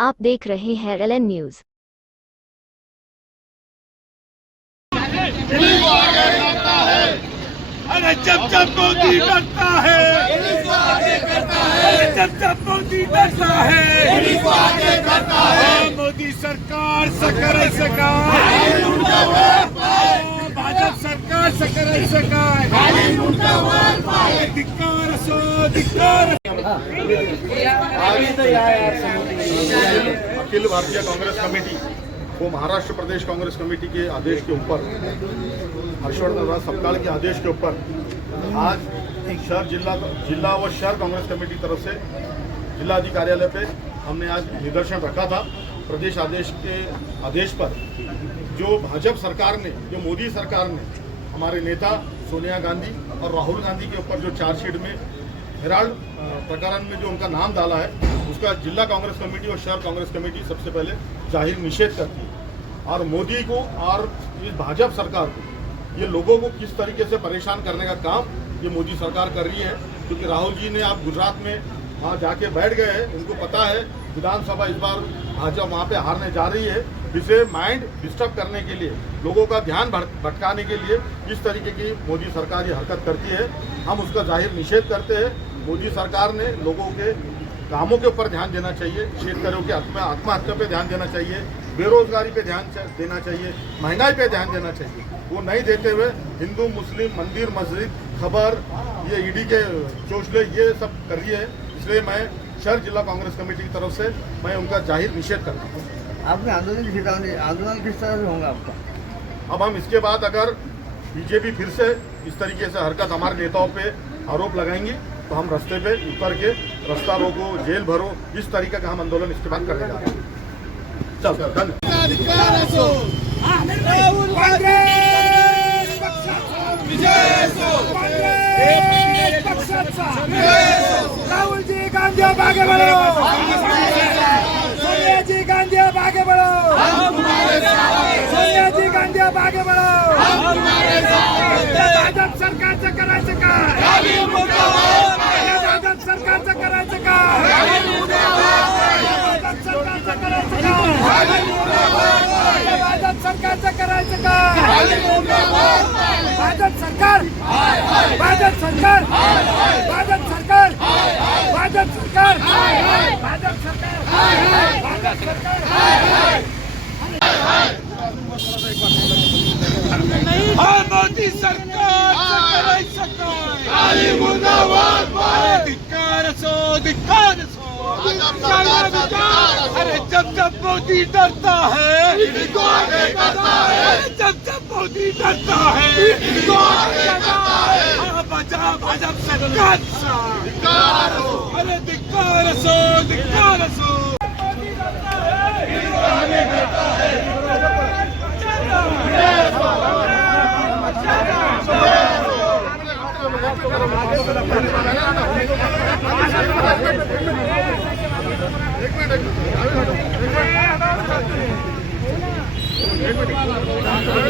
आप देख रहे हैं LN न्यूज। अरे जब जब मोदी डरता है, जब मोदी डरता है, मोदी सरकार सकराय सकाय, भाजप सरकार सकराय सकाय, धिक्कार असो धिक्कार। अखिल भारतीय कांग्रेस कमेटी वो महाराष्ट्र प्रदेश कांग्रेस कमेटी के आदेश के ऊपर, हर्षवर्धन सपकाल के आदेश के ऊपर आज शहर जिला व शहर कांग्रेस कमेटी तरफ से जिलाधिकारी कार्यालय पे हमने आज निदर्शन रखा था। प्रदेश आदेश के आदेश पर जो भाजपा सरकार ने, जो मोदी सरकार ने हमारे नेता सोनिया गांधी और राहुल गांधी के ऊपर जो चार्जशीट में हेराल्ड प्रकरण में जो उनका नाम डाला है, उसका जिला कांग्रेस कमेटी और शहर कांग्रेस कमेटी सबसे पहले जाहिर निषेध करती है। और मोदी को और इस भाजपा सरकार को, ये लोगों को किस तरीके से परेशान करने का काम ये मोदी सरकार कर रही है, क्योंकि राहुल जी ने आप गुजरात में वहाँ जाके बैठ गए हैं, उनको पता है विधानसभा इस बार भाजपा वहाँ पे हारने जा रही है। इसे माइंड डिस्टर्ब करने के लिए, लोगों का ध्यान भटकाने के लिए इस तरीके की मोदी सरकार ये हरकत करती है। हम उसका जाहिर निषेध करते हैं। मोदी सरकार ने लोगों के कामों के ऊपर ध्यान देना चाहिए, शेतकरियों के आत्महत्या पे ध्यान देना चाहिए, बेरोजगारी पे ध्यान देना चाहिए, महंगाई पे ध्यान देना चाहिए। वो नहीं देते हुए हिंदू मुस्लिम मंदिर मस्जिद खबर, ये ईडी के चोचले ये सब कर रही है। इसलिए मैं शहर जिला कांग्रेस कमेटी की तरफ से मैं उनका जाहिर निषेध करता हूँ। आपने आंदोलन किस तरह से होगा आपका? अब हम इसके बाद अगर बीजेपी फिर से इस तरीके से हरकत हमारे नेताओं पे आरोप लगाएंगे तो हम रास्ते पे उतर के रास्ता रोको, जेल भरो, इस तरीके का हम आंदोलन इसके बाद करने जा रहे हैं। चल राहुल जी गांधी आगे बढ़ो, सोनिया जी गांधी आगे बढ़ो, सोनिया जी गांधी आगे बढ़ो, भाजप सरकारचं करायचं काय, भाजप सरकारचं करायचं काय, भाजप सरकारचं करायचं काय, भाजप सरकारचं करायचं काय, भाजप सरकार, भाजप सरकार, भाजप सरकार, भाजप सरकार, भाजप सरकार, भाजप सरकार, मोदी सरकार सकराय सकाय, धिक्कार असो धिक्कार असो। अरे जब जब मोदी डरता है, जब जब मोदी डरता है, भाजप सरकार, अरे धिक्कार असो धिक्कार असो।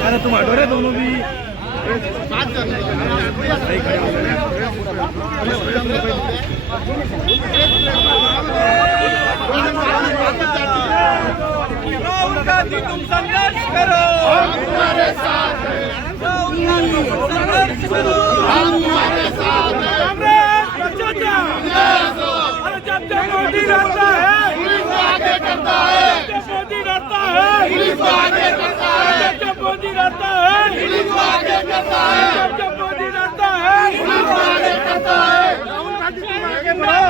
अरे तुम हटो रे दोनों भी। राहुल गांधी तुम संघर्ष करो, हम तुम्हारे साथ हैं, राहुल गांधी तुम संघर्ष करो, हम तुम्हारे साथ हैं, अरे जब जब मोदी डरता है, पुलिस को आगे करता है, जब मोदी डरता है, पुलिस को आगे करता है, जब मोदी डरता है, पुलिस को आगे करता है, जब मोदी डरता है, पुलिस को आगे करता है। राहुल गांधी तुम आगे बढ़ो,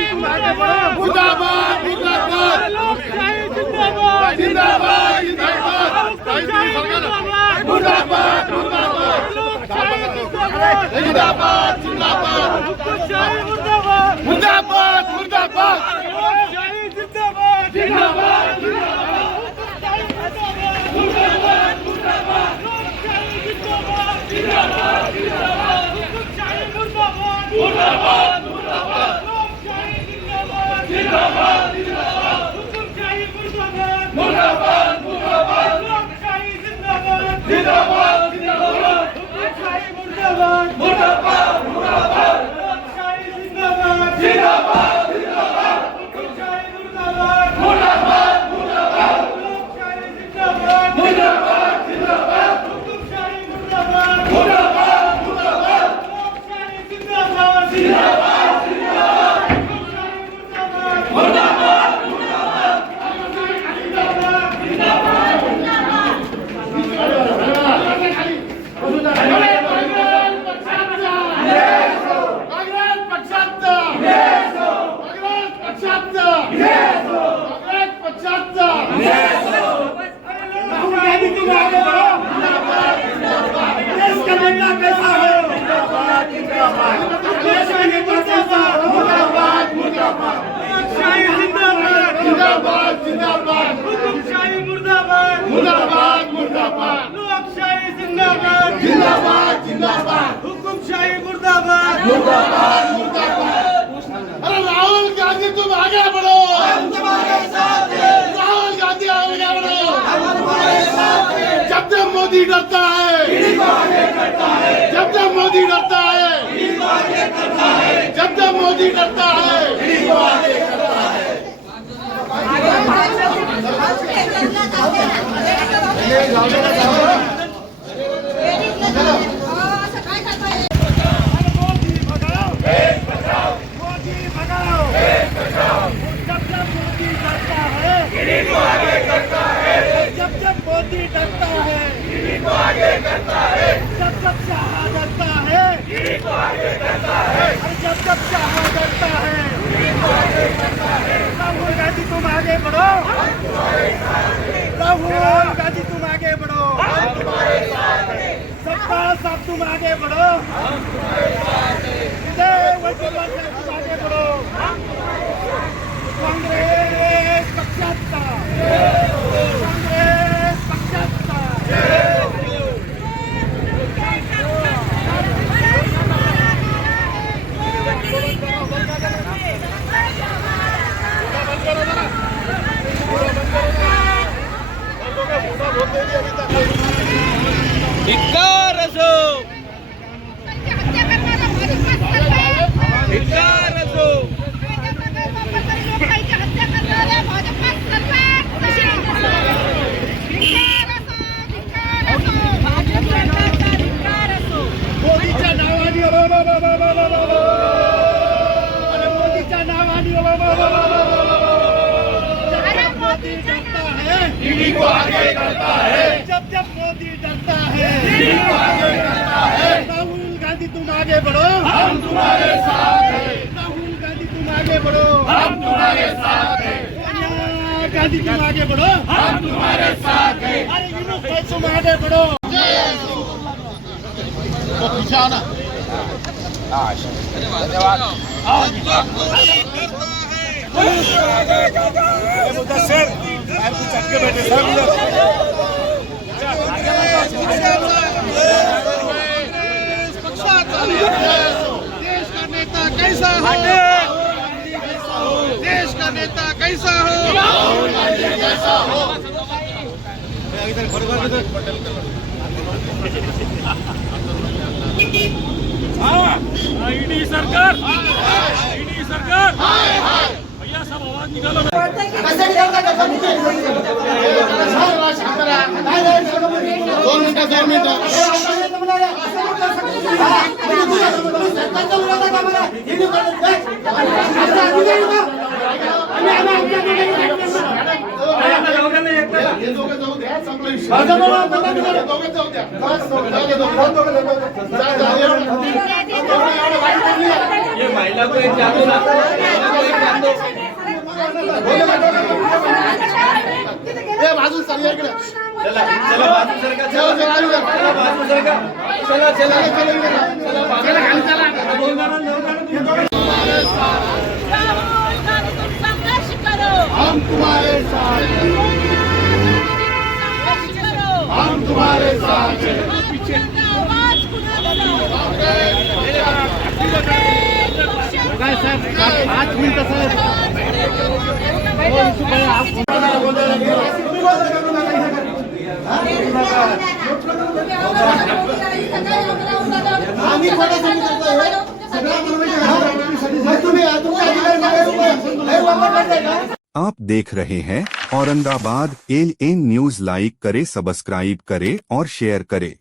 जिंदाबाद जिंदाबाद, मुर्दाबाद मुर्दाबाद, लोकशाही जिंदाबाद जिंदाबाद जिंदाबाद, मुर्दाबाद मुर्दाबाद, लोकशाही जिंदाबाद जिंदाबाद जिंदाबाद, लोकशाही मुर्दाबाद मुर्दाबाद मुर्दाबाद, लोकशाही जिंदाबाद जिंदाबाद जिंदाबाद, मुर्दाबाद मुर्दाबाद, लोकशाही जिंदाबाद जिंदाबाद जिंदाबाद, लोकशाही मुर्दाबाद मुर्दाबाद मुर्दाबाद, लोकशाही जिंदाबाद जिंदाबाद जिंदाबाद, लोकशाही मुर्दाबाद मुर्दाबाद मुर्दाबाद, लोकशाही जिंदाबाद जिंदाबाद जिंदाबाद, लोकशाही मुर्दाबाद मुर्दाबाद मुर्दाबाद, लोकशाही जिंदाबाद जिंदाबाद जिंदाबाद। लोकशाही जिंदाबाद जिंदाबाद जिंदाबाद हुकुमशाही मुर्दाबाद मुर्दाबाद मुर्दाबाद लोकशाही जिंदाबाद जिंदाबाद जिंदाबाद हुकुमशाही मुर्दाबाद मुर्दाबाद मुर्दाबाद। अरे राहुल गांधी तुम आगे बढ़ो, हम तुम्हारे साथ हैं। राहुल गांधी आगे बढ़ो, हम तुम्हारे साथ हैं। जब जब मोदी डरता है, आगे करता है। जब जब मोदी डरता है, आगे करता है। जब जब मोदी डरता है, आगे करता है। मोदी भगाओ मोदी भगाओ जब जब मोदी डरता है आगे करता है। जब जब मोदी डरता है आगे करता है। जब जब शाह डरता है आगे करता है। जब जब शाह डरता है आगे करता है। राहुल गांधी तुम आगे बढ़ो, राहुल गांधी तुम आगे बढ़ो, सत्तार साहब तुम आगे बढ़ो, विजय वडेट्टीवार साहब तुम आगे बढ़ो, कांग्रेस पक्षाचा, कांग्रेस पक्षाचा। धिक्कार असो, धिक्कार असो। मोदीच्या नावाने अरे मोदीच्या नावाने मोदी डरता है, दीदी को आगे करता है। जब जब मोदी डरता है दीदी को आगे करता है। राहुल गांधी तुम आगे बढ़ो, हम तुम्हारे साथ हैं। राहुल गांधी तुम आगे बढ़ो, हम तुम्हारे साथ हैं। सोनिया गांधी तुम आगे बढ़ो, हम तुम्हारे साथ हैं। अरे यूनुस भाई तुम आगे बढ़ो। देश का नेता कैसा हो, देश का नेता कैसा हो, राहुल गांधी कैसा हो। ईडी सरकार, ईडी सरकार, भैया सब आवाज निकालो। दोन मिनिटं ये महिला को एक जान दो ना, बाजू सरकार इकडे चला चला बाजू सरका, चला चला बाजू सरका, चला चला चला चला खाली चला। राहुल गांधी तुम संघर्ष करो, हम तुम्हारे साथ हैं। संघर्ष करो, हम तुम्हारे साथ हैं। आवाज बुलंद काय साहेब 5 मिनिटं आप देख रहे हैं Aurangabad L N news. Like करे, सब्सक्राइब करे और शेयर करे।